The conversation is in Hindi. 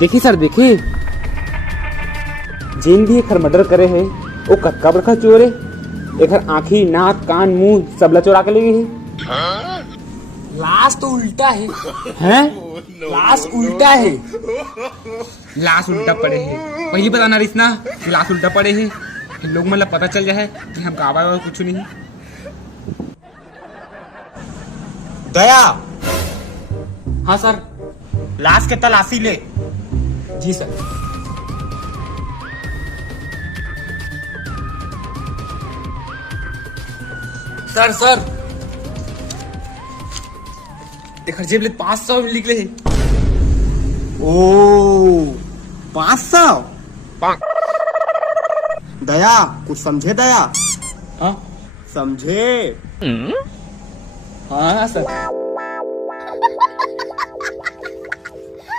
देखिए सर, देखिए जिन भी एकर मर्डर करे है वो कतका बड़का चोर है। एकर आँखी, नाक, कान, मुंह सबला चोरा के ले गई है। लाश तो उल्टा है। हैं? लाश उल्टा है। लाश उल्टा पड़े है, पहली बताना रिस ना कि लाश उल्टा पड़े है। फिर लोग मतलब पता चल जाए कि हम गावा और कुछ नहीं। दया, हाँ सर। लाश के तलाशी ले। जी सर। सर एकर जेब ले 500 निकले है। ओ 500। दया, कुछ समझे दया? हाँ समझे? हाँ सर।